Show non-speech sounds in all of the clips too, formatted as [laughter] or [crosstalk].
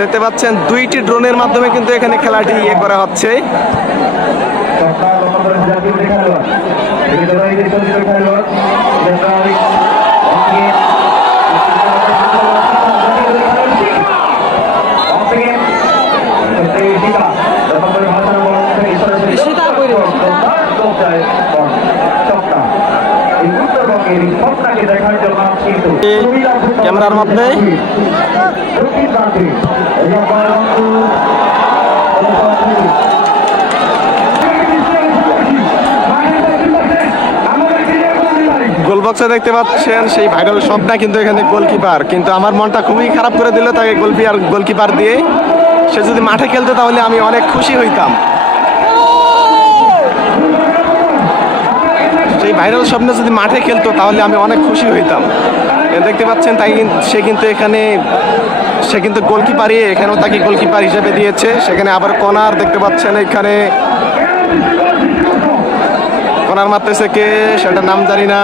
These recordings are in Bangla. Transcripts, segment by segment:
দেখতে পাচ্ছেন দুইটি ড্রোনের মাধ্যমে কিন্তু এখানে খেলাটি ইয়ে করা হচ্ছে। ক্যামেরার মধ্যে। গোলবক্সে দেখতে পাচ্ছেন সেই ভাইরাল স্বপ্না কিন্তু এখানে গোলকিপার। কিন্তু আমার মনটা খুবই খারাপ করে দিল তাকে গোলকিপার গোলকিপার দিয়ে। সে যদি মাঠে খেলতো তাহলে আমি অনেক খুশি হইতাম। সেই ভাইরাল স্বপ্ন যদি মাঠে খেলতো তাহলে আমি অনেক খুশি হইতাম। দেখতে পাচ্ছেন, তাই সে কিন্তু এখানে, সে কিন্তু গোলকিপারই এখানেও তাকে গোলকিপার হিসেবে দিয়েছে। সেখানে আবার কনার দেখতে পাচ্ছেন এখানে। কনার মারতেছে কে? সেটা নাম জানি না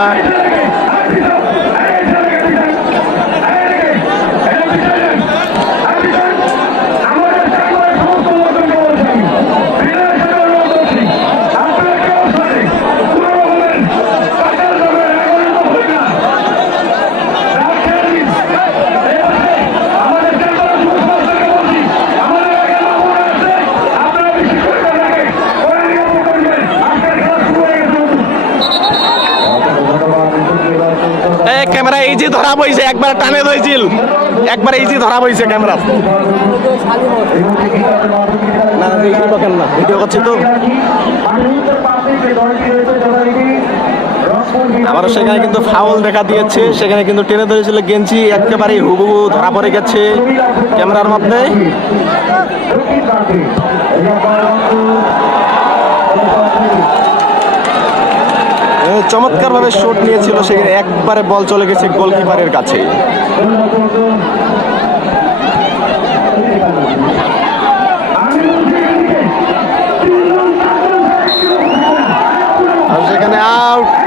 এ ক্যামেরা এই যে ধরা বইছে একবার টানে ধরেছিল একবার এই যে ধরা বইছে ক্যামেরা না না, ভিডিও তো। সেখানে কিন্তু ফাউল দেখা দিয়েছে। সেখানে কিন্তু টেনে ধরেছিল গেঞ্জি, একেবারেই হুবহু ধরা পড়ে গেছে ক্যামেরার মধ্যে। চমৎকার ভাবে শট নিয়েছিল সেখানে একবারে বল চলে গেছে গোলকিপারের কাছে আর সেখানে আউট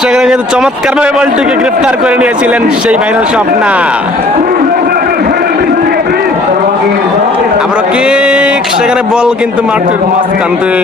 সেখানে কিন্তু চমৎকার ভাবে বলটিকে গ্রেফতার করে নিয়েছিলেন সেই ভাইরাল স্বপ্না। আমরা কিক সেখানে বল কিন্তু মাঠের মাঝখান দিয়ে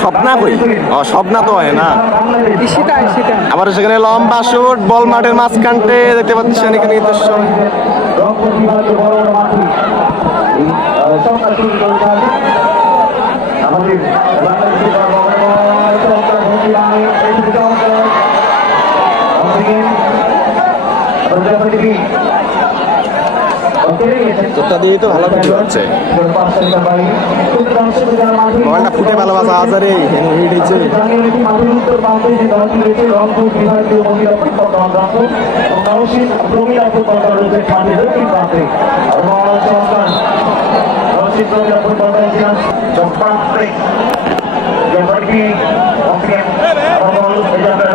স্বপ্না কই? ও স্বপ্না তো হয় না। আবার সেখানে লম্বা শুট বল মাঠের মাঝখানটে দেখতে পাচ্ছেন এখানে আমাদের তোরটা দিয়েই তো ভালো ভিডিও হচ্ছে মোবাইলটা ফুটে ভালো বাজা হাজারে হিট হচ্ছে ব্যাপারে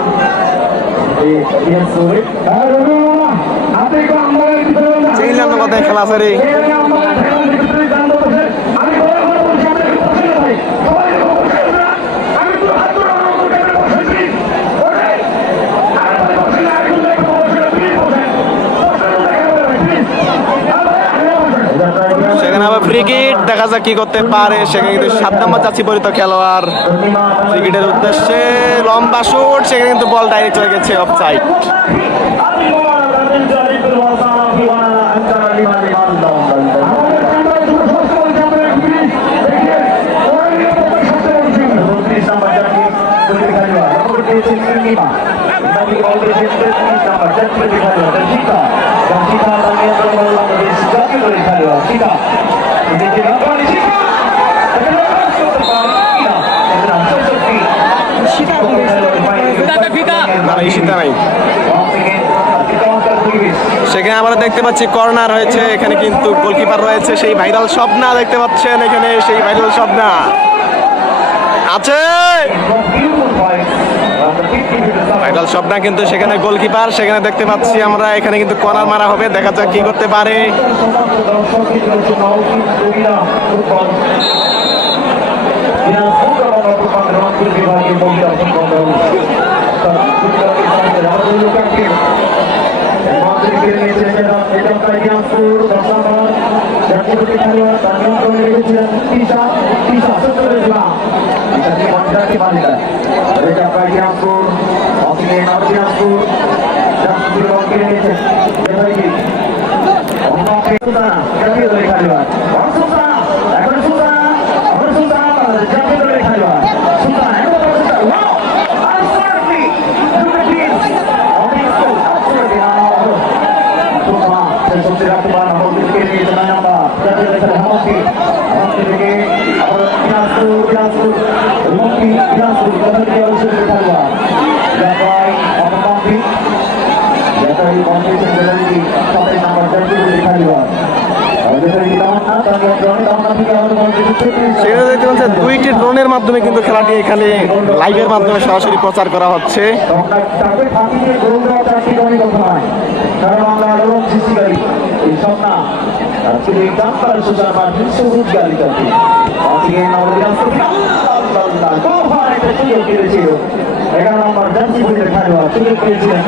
কথায় খেলা আছে রে সেখানে আবার ফ্রিকিট দেখা যাক কি করতে পারে। সেখানে কিন্তু সাত নম্বর যাচ্ছি পরিত খেলোয়াড়। ক্রিকেটের উদ্দেশ্যে লম্বা শুট, সেখানে কিন্তু বল ডাইরেক্ট লেগেছে অফ সাইড সেখানে আমরা দেখতে পাচ্ছি কর্নার হয়েছে, এখানে কিন্তু গোলকিপার রয়েছে, সেই ভাইরাল স্বপ্না দেখতে পাচ্ছেন এখানে, সেই ভাইরাল স্বপ্না। আছে! ভাইরাল স্বপ্না, কিন্তু সেখানে গোলকিপার সেখানে দেখতে পাচ্ছি আমরা, এখানে কিন্তু কর্নার মারা হবে, দেখা যাক কি করতে পারে। সেখানে দেখতে পাচ্ছেন দুইটি ড্রোনের মাধ্যমে কিন্তু খেলাটি এখানে লাইভের মাধ্যমে সরাসরি প্রচার করা হচ্ছে। দিয়ে গোল দেওয়া চারটি অনেক কথা নয় কারণ আমরা আরও সৃষ্টিকারী এই সব না আর শুধু এই ডাক্তার সুসার মার্টিন সবুজ গাড়ি করতে আজকে নবদিনাস কখন একটা সুযোগ পেয়েছিল এগারো নম্বর জার্সি বুঝে খেলোয়াড় সুযোগ পেয়েছিলেন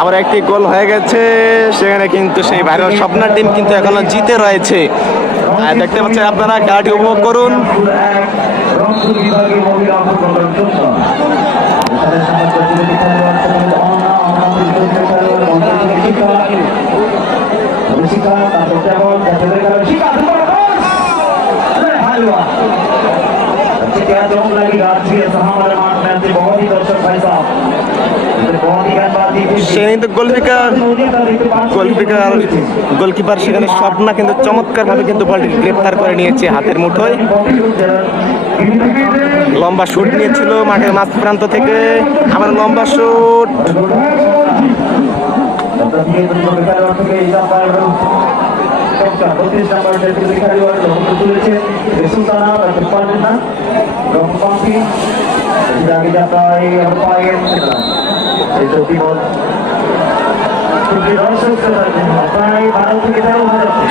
আবার একটি গোল হয়ে গেছে। সেখানে কিন্তু সেই ভাইরাল স্বপ্নার টিম কিন্তু এখনও জিতে রয়েছে। দেখতে পাচ্ছেন আপনারা, খেলাটি উপভোগ করুন বিভাগীয় মহিলা ফুটবলের জন্য এখানে সমস্ত যুবতী খেলোয়াড় সেখানে কিন্তু গোলকিপার গোলপিকার গোলকিপার সেখানে স্বপ্না কিন্তু চমৎকারভাবে কিন্তু বলটি গ্রেপ্তার করে নিয়েছে হাতের মুঠোয়। লম্বা শুট নিয়েছিল মাঠের মাঝ প্রান্ত থেকে, আবার লম্বা শুট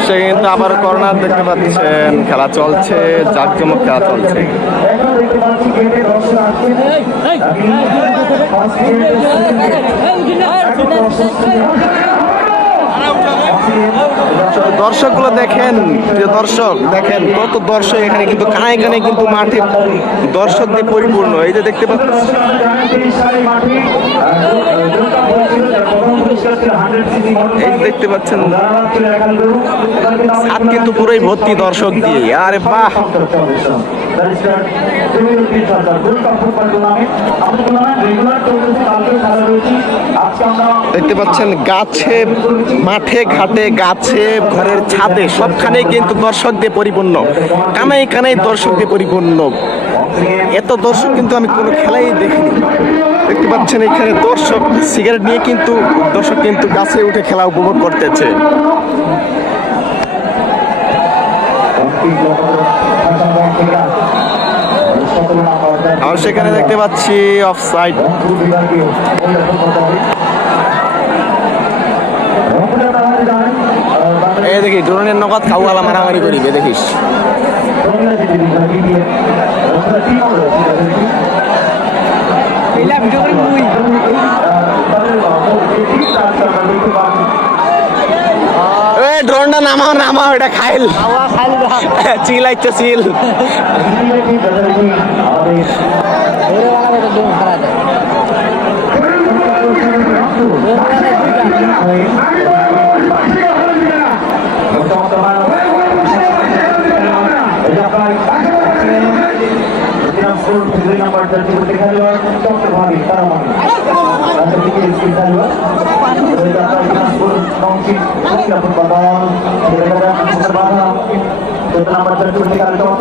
সে কিন্তু আবার কর্নার দেখতে পাচ্ছেন খেলা চলছে জাকজমক খেলা চলছে দেখতে পাচ্ছি গেটে দর্শক আসছে আমি ফার্স্ট দর্শকগুলো দেখেন, প্রিয় দর্শক, দেখেন কত দর্শক এখানে কিন্তু কানায় কানায় কিন্তু মাঠে দর্শক দিয়ে পরিপূর্ণ। এই যে দেখতে পাচ্ছেন। এই দেখতে পাচ্ছেন ছাদ কিন্তু পুরোই ভর্তি দর্শক দিয়ে। আরে বাহ! দেখতে পাচ্ছেন, গাছে, মাঠে, ঘাটে, গাছে, ঘরের ছাদে, সবখানে কিন্তু দর্শক দিয়ে পরিপূর্ণ। কানাই কানাই দর্শক দিয়ে পরিপূর্ণ। এত দর্শক কিন্তু আমি কোনো খেলাই দেখিনি। দেখতে পাচ্ছেন, এখানে দর্শক সিগারেট নিয়ে কিন্তু, দর্শক কিন্তু গাছে উঠে খেলা উপভোগ করতেছে। আর সেখানে দেখতে পাচ্ছি অফ সাইড এই দেখি ড্রোনের নগদ খাওয়ালা মারামারি করিবে দেখিস। ড্রোনটা নামাও নামাও এটা খাইল। চিল আইতে [laughs] চিল। চমৎকার দিয়েছেন Bersama kita nama dari kita dua. Kita bersama sama dari kita dua. Sudah setelah waktu bisa kita bersama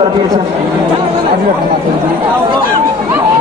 itu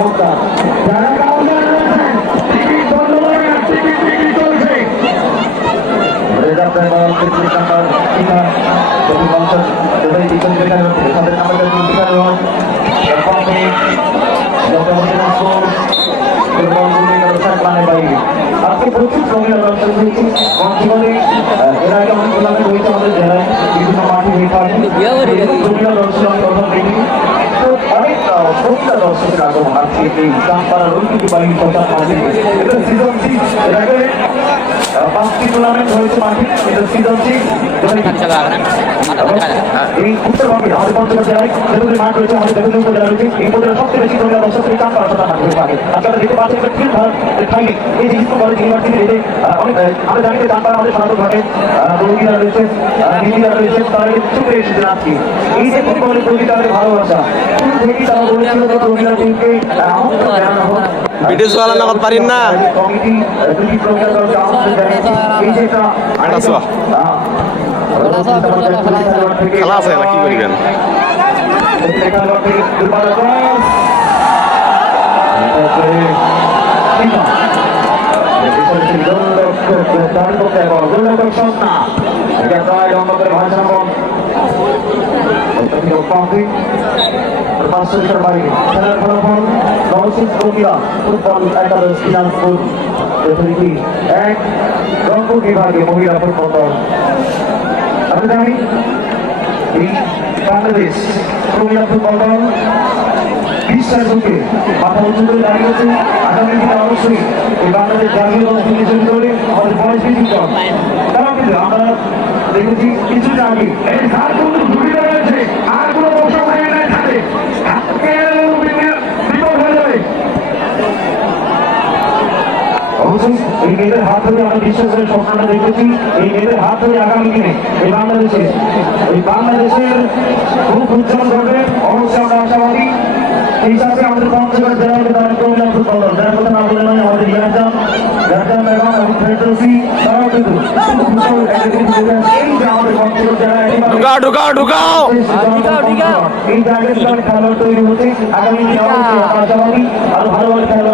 থেকে যারা কাউন্টার রয়েছেন টিভি বন্ধ করে টিভি টিভি চলছে। রেজাল্ট এবং ফিফটি নাম্বার টিকা যদি পঞ্চাশ যদি বেকার হচ্ছে তাদের নাম্বারটা যদি টিকা দেওয়া কোম্পানি যথাযথ এবং গুলি ব্যবসার প্ল্যানের বাইরে। আজকে প্রচুর শ্রমিক ব্যবসা হয়েছে বর্তমানে এর আগে অনেক টুর্নামেন্ট হয়েছে আমাদের জেলায় বিভিন্ন মাঠে হয়ে থাকে শ্রমিক দর্শক প্রথম দেখি তো অনেক শ্রমিক দর্শকের আগমন আজকে এই ঐতিহ্য বাহিনী প্রচার মাঝে এটা সিজন সিক্স পাঁচটি টুর্নামেন্ট হয়েছে মাঠে। এটা সিজন সিক্স এই উত্তরবঙ্গে আমাদের পঞ্চগড় জেলায় যেগুলি মাঠ রয়েছে আমাদের যেগুলি উপজেলা রয়েছে। এই উপজেলা সবচেয়ে বেশি মহিলা দর্শক এই চাঁদপাড়া সদর মাঠ হয়ে থাকে আপনারা দেখতে পাচ্ছেন এটা ফিল্ড ভারত খাইনি এই যে স্কুল কলেজ ইউনিভার্সিটি এই অনেক আমরা জানি যে চাঁদপাড়া আমাদের সনাতন ঘটে রোগীরা রয়েছে নীতিরা রয়েছে তারা ছুটে এসেছেন আজকে এই যে ফুটবলের প্রতি তাদের ভালোবাসা থেকেই তারা বলেছিল যে রোগীরা টিমকে আমন্ত্রণ জানানো হোক। ভিডিও চালানো না পারিন না কমিটি দুটি প্রক্রিয়া দলকে আমন্ত্রণ জানিয়েছে এই যে একটা আটা ছোয়া। খেলা আছে না কি করিবেন ফুটবল একাদশ দিনাজপুর এক রংপুর বিভাগে মহিলা ফুটবল দল আমরা জানি বাংলাদেশ মহিলা ফুটবল দল বিশ্বাস ঢুকে মাথা উঁচু করে দাঁড়িয়েছে আগামী দিনে অবশ্যই এই বাংলাদেশ জাতীয় দল থেকে শুরু করে আমাদের বয়স ভিত্তিক তারাও আমরা অবশ্যই এই মেয়েদের হাত ধরে আমরা বিশ্বাসের স্বপ্নটা দেখেছি, এই মেয়েদের হাত ধরে আগামী দিনে এই বাংলাদেশে এই বাংলাদেশের খুব উজ্জ্বল হবে অবশ্যই আমরা আশাবাদী। এই সাথে আমাদের পঞ্চগড় জেলাকে তারা কমিলা ফুটবল দল যার কথা না ঢুকাও ঢুকাও ঢুকাও। এই জায়গায় খেলোয়াড় তৈরি হচ্ছে। আগামী আরও ভালো ভালো